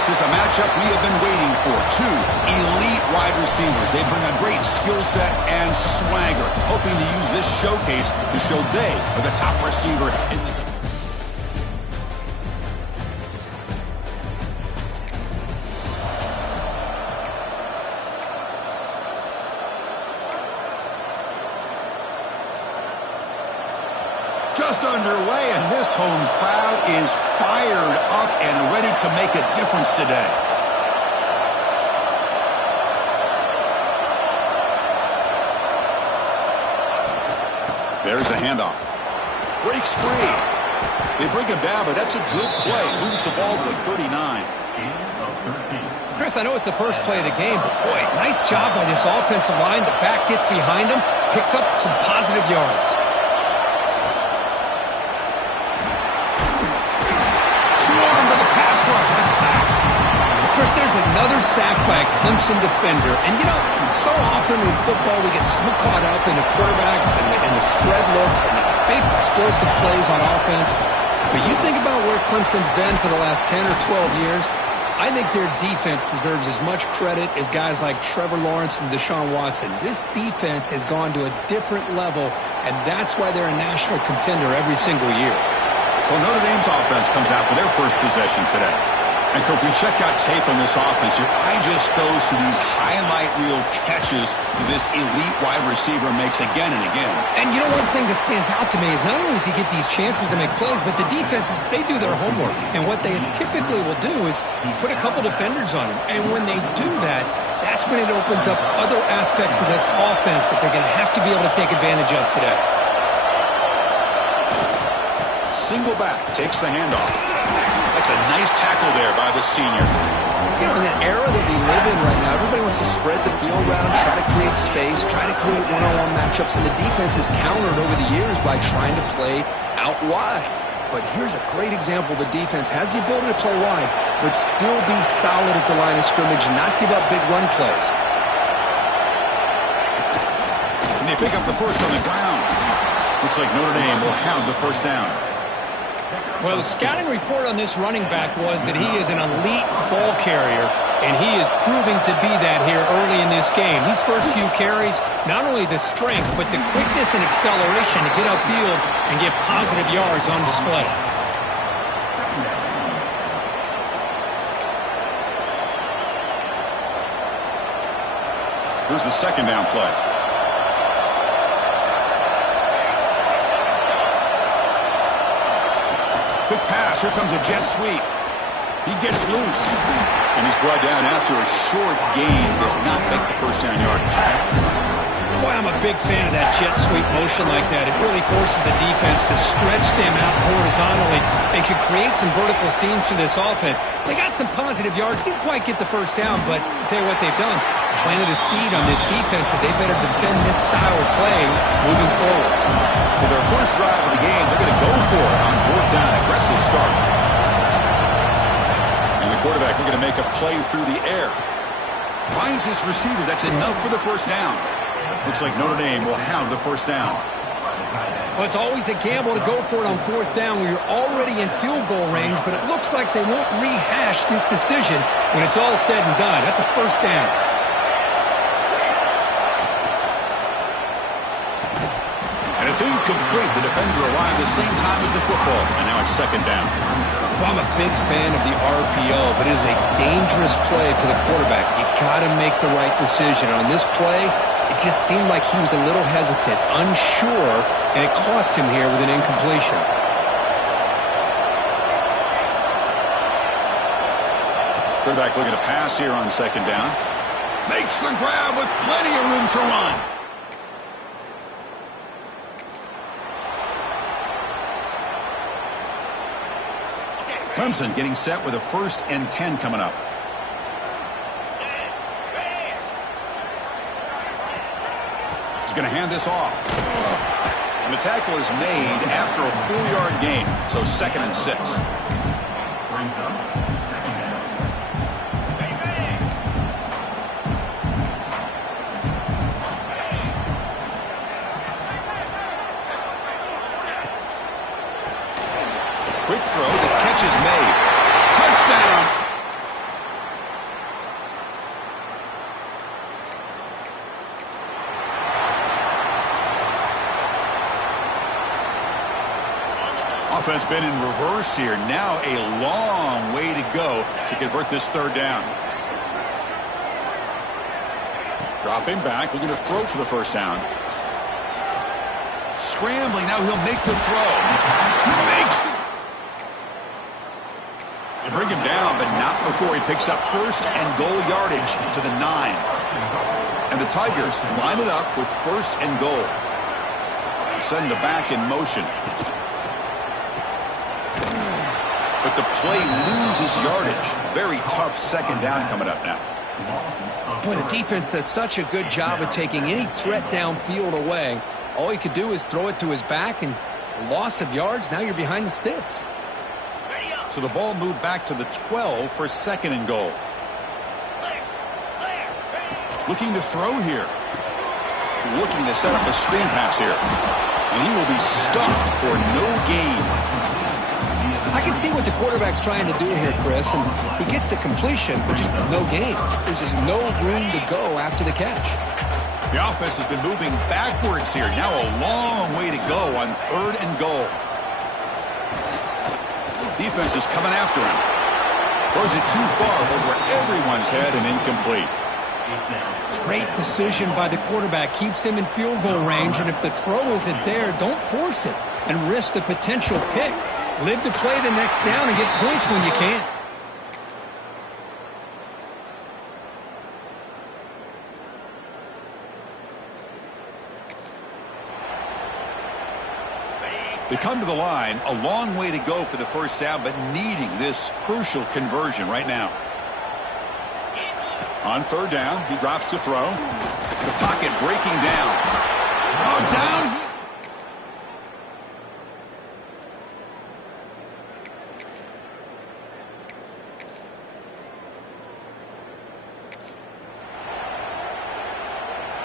This is a matchup we have been waiting for. Two elite wide receivers. They bring a great skill set and swagger, hoping to use this showcase to show they are the top receiver in the... Just underway, and this home crowd is fired up and ready to make a difference today. There's the handoff. Breaks free. They bring him down, but that's a good play. Moves the ball to the 39. Chris, I know it's the first play of the game, but boy, nice job by this offensive line. The back gets behind him, picks up some positive yards. Chris, there's another sack by a Clemson defender. And, you know, so often in football we get so caught up in the quarterbacks and the spread looks and the big explosive plays on offense. But you think about where Clemson's been for the last 10 or 12 years, I think their defense deserves as much credit as guys like Trevor Lawrence and Deshaun Watson. This defense has gone to a different level, and that's why they're a national contender every single year. So Notre Dame's offense comes out for their first possession today. And, Kirk, we check out tape on this offense. Your eye just goes to these highlight reel catches that this elite wide receiver makes again and again. And, you know, one thing that stands out to me is not only does he get these chances to make plays, but the defenses, they do their homework. And what they typically will do is put a couple defenders on him. And when they do that, that's when it opens up other aspects of its offense that they're going to have to be able to take advantage of today. Single back takes the handoff. That's a nice tackle there by the senior. You know, in the era that we live in right now, everybody wants to spread the field around, try to create space, try to create one-on-one matchups, and the defense has countered over the years by trying to play out wide. But here's a great example. The defense has the ability to play wide, but still be solid at the line of scrimmage and not give up big run plays. And they pick up the first on the ground. Looks like Notre Dame will have the first down. Well, the scouting report on this running back was that he is an elite ball carrier, and he is proving to be that here early in this game. These first few carries, not only the strength, but the quickness and acceleration to get upfield and get positive yards on display. Here's the second down play. Quick pass. Here comes a jet sweep. He gets loose. And he's brought down after a short gain. Does not make the first down yardage. Boy, I'm a big fan of that jet sweep motion like that. It really forces the defense to stretch them out horizontally and can create some vertical seams for this offense. They got some positive yards. Didn't quite get the first down, but I'll tell you what they've done. Planted a seed on this defense that they better defend this style of play moving forward. So their first drive of the game, they're going to go for it on fourth down. Aggressive start. And the quarterback looking to make a play through the air. Finds his receiver. That's enough for the first down. Looks like Notre Dame will have the first down. Well, it's always a gamble to go for it on fourth down where you're already in field goal range, but it looks like they won't rehash this decision when it's all said and done. That's a first down. And it's incomplete. The defender arrived the same time as the football, and now it's second down. Well, I'm a big fan of the RPO, but it is a dangerous play for the quarterback. You got to make the right decision. On this play, it just seemed like he was a little hesitant, unsure, and it cost him here with an incompletion. Quarterback looking to pass here on second down. Makes the grab with plenty of room to run. Clemson getting set with a 1st and 10 coming up. He's going to hand this off. And the tackle is made after a 4-yard gain, so 2nd and 6. Quick throw, the catch is made. Touchdown! offense been in reverse here. Now a long way to go to convert this third down. Dropping back, looking to throw for the first down. Scrambling, now he'll make the throw. He makes the... They bring him down, but not before he picks up first and goal yardage to the 9. And the Tigers line it up with first and goal. Send the back in motion. But the play loses yardage. Very tough second down coming up now. Boy, the defense does such a good job of taking any threat downfield away. All he could do is throw it to his back, and loss of yards, now you're behind the sticks. So the ball moved back to the 12 for second and goal. Looking to throw here. Looking to set up a screen pass here. And he will be stuffed for no gain. I can see what the quarterback's trying to do here, Chris, and he gets the completion, but just no gain. There's just no room to go after the catch. The offense has been moving backwards here. Now a long way to go on third and goal. Defense is coming after him. Throws it too far over everyone's head and incomplete. Great decision by the quarterback. Keeps him in field goal range, and if the throw isn't there, don't force it and risk a potential pick. Live to play the next down and get points when you can. They come to the line, a long way to go for the first down, but needing this crucial conversion right now. On third down, he drops to throw. The pocket breaking down. Oh, down.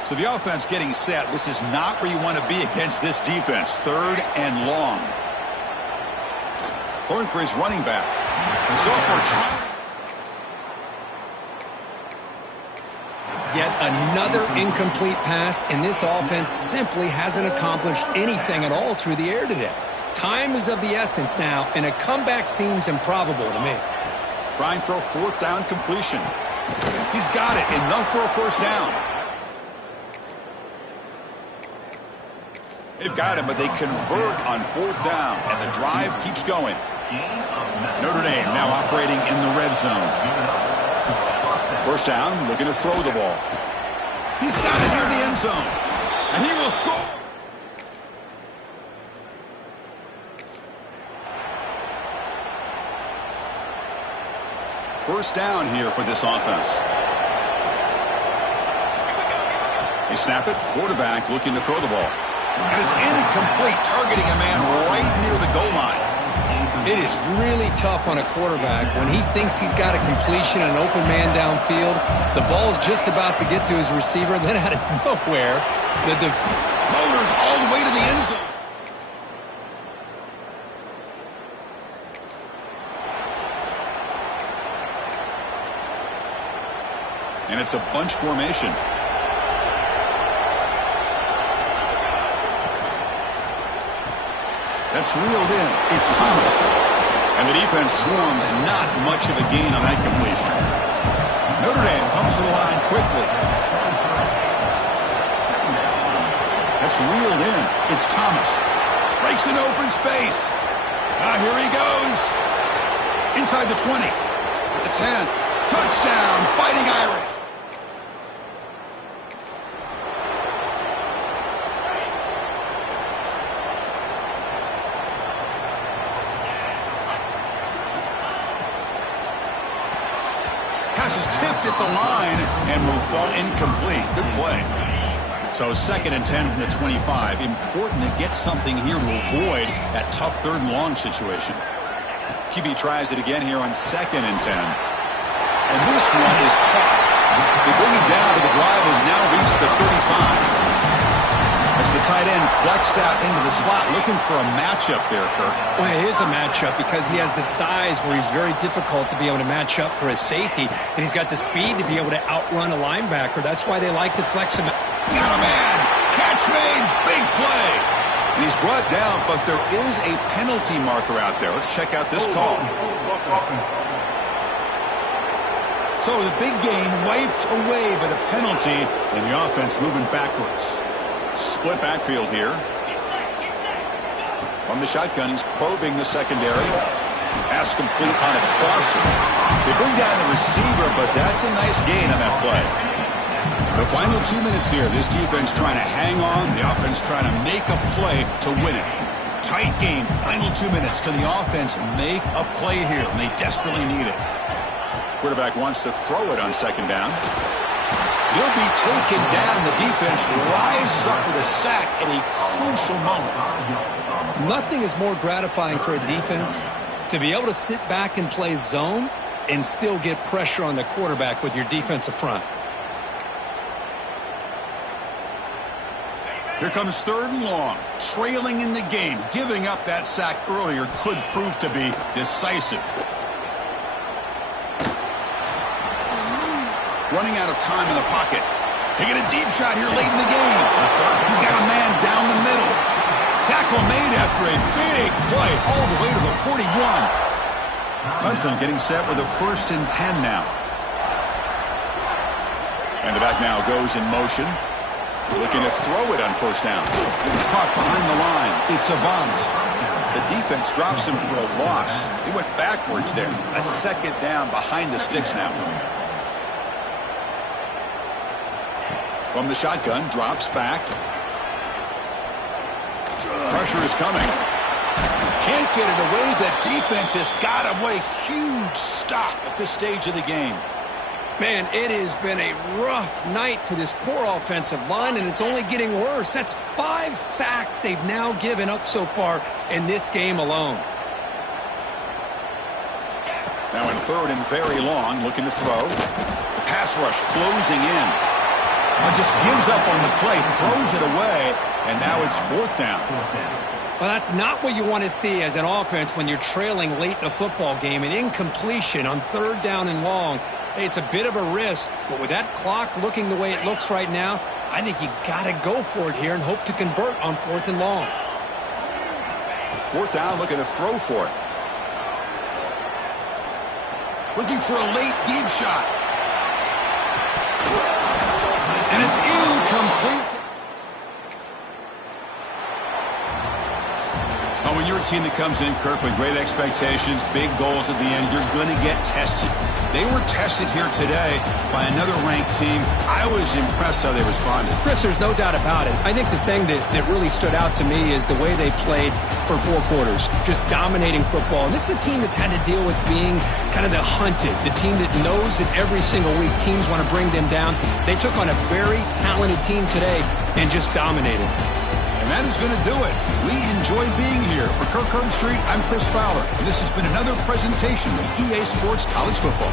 So the offense getting set. This is not where you want to be against this defense. Third and long. Throwing for his running back. And sophomore trying. Yet another incomplete pass, and this offense simply hasn't accomplished anything at all through the air today. Time is of the essence now, and a comeback seems improbable to me. Trying for a fourth down completion. He's got it. Enough for a first down. They've got him, but they convert on fourth down, and the drive keeps going. Notre Dame now operating in the red zone. First down, looking to throw the ball. He's got it near the end zone, and he will score. First down here for this offense. They snap it, quarterback looking to throw the ball. And it's incomplete, targeting a man right near the goal line. It is really tough on a quarterback when he thinks he's got a completion and an open man downfield. The ball's just about to get to his receiver, and then out of nowhere, the Motors all the way to the end zone. And it's a bunch formation. That's reeled in. It's Thomas. And the defense swarms, not much of a gain on that completion. Notre Dame comes to the line quickly. That's reeled in. It's Thomas. Breaks an open space. Here he goes. Inside the 20. At the 10. Touchdown, Fighting Irish. Pass is tipped at the line and will fall incomplete. Good play. So 2nd and 10 from the 25. Important to get something here to avoid that tough third and long situation. QB tries it again here on 2nd and 10. And this one is caught. They bring it down, but the drive has now reached the 35. As the tight end flexed out into the slot, looking for a matchup there, Kirk. Well, it is a matchup because he has the size where he's very difficult to be able to match up for his safety, and he's got the speed to be able to outrun a linebacker. That's why they like to flex him. Got a man. Catch made. Big play. And he's brought down, but there is a penalty marker out there. Let's check out this call. So the big gain wiped away by the penalty, and the offense moving backwards. Split backfield here. From the shotgun, he's probing the secondary. Pass complete on a crossing. They bring down the receiver, but that's a nice gain on that play. The final 2 minutes here. This defense trying to hang on. The offense trying to make a play to win it. Tight game. Final 2 minutes. Can the offense make a play here? And they desperately need it. Quarterback wants to throw it on second down. He'll be taken down. The defense rises up with a sack at a crucial moment. Nothing is more gratifying for a defense to be able to sit back and play zone and still get pressure on the quarterback with your defensive front. Here comes 3rd and long. Trailing in the game. Giving up that sack earlier could prove to be decisive. Running out of time in the pocket. Taking a deep shot here late in the game. He's got a man down the middle. Tackle made after a big play all the way to the 41. Hudson getting set with a 1st and 10 now. And the back now goes in motion. Looking to throw it on 1st down. Caught behind the line. It's a bunt. The defense drops him for a loss. He went backwards there. A 2nd down behind the sticks now. From the shotgun, drops back. Pressure is coming. Can't get it away. The defense has got him. What a huge stop at this stage of the game. Man, it has been a rough night for this poor offensive line, and it's only getting worse. That's 5 sacks they've now given up so far in this game alone. Now in 3rd and very long, looking to throw. The pass rush closing in. Just gives up on the play, throws it away, and now it's 4th down. Well, that's not what you want to see as an offense when you're trailing late in a football game. An incompletion on 3rd down and long. It's a bit of a risk, but with that clock looking the way it looks right now, I think you got to go for it here and hope to convert on 4th and long. 4th down, looking to throw for it. Looking for a late deep shot. And it's incomplete. Oh, when you're a team that comes in, Kirk, with great expectations, big goals at the end, you're going to get tested. They were tested here today by another ranked team. I was impressed how they responded. Chris, there's no doubt about it. I think the thing that really stood out to me is the way they played for 4 quarters, just dominating football. And this is a team that's had to deal with being kind of the hunted, the team that knows that every single week teams want to bring them down. They took on a very talented team today and just dominated. And that is going to do it. We enjoyed being here. For Kirk Herbstreit, I'm Chris Fowler. And this has been another presentation of EA Sports College Football.